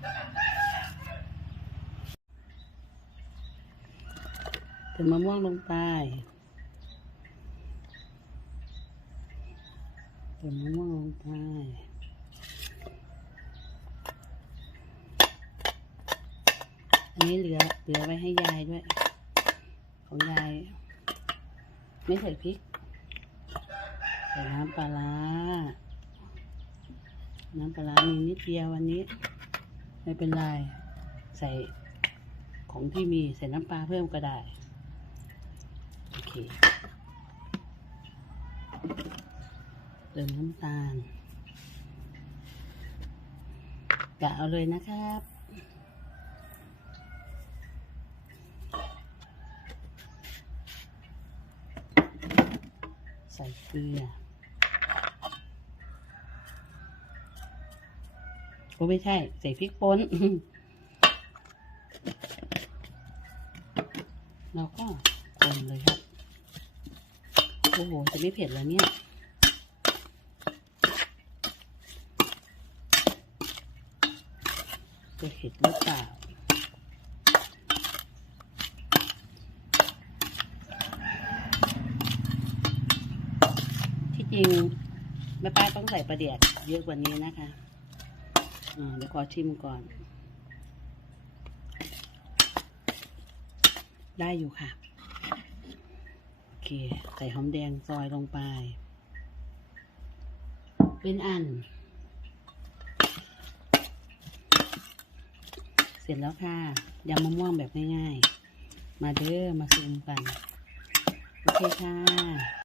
เติมมะม่วงลงไป เติมมะม่วงลงไปอันนี้เหลือเหลือไว้ให้ยายด้วย ของยาย ไม่ใส่พริกใส่น้ำปลาร้าน้ำปลาร้ามีนิดเดียววันนี้ ไม่เป็นไร ใส่ของที่มีใส่น้ำปลาเพิ่มก็ได้ โอเค เติมน้ำตาลกะเอาเลยนะครับใส่เกลือ โอ้ไม่ใช่ใส่พริกป่นแล้วก็คนเลยครับ โอ้โห จะไม่เผ็ดแล้วเนี่ยจะเผ็ดหรือเปล่าที่จริงแม่ป้าต้องใส่ประเดียดเยอะกว่านี้นะคะ เดี๋ยวขอชิมก่อน ได้อยู่ค่ะ โอเค ใส่หอมแดงซอยลงไป เป็นอัน เสร็จแล้วค่ะยำมะม่วงแบบง่ายๆ มาเด้อ มาซูมกัน โอเคค่ะ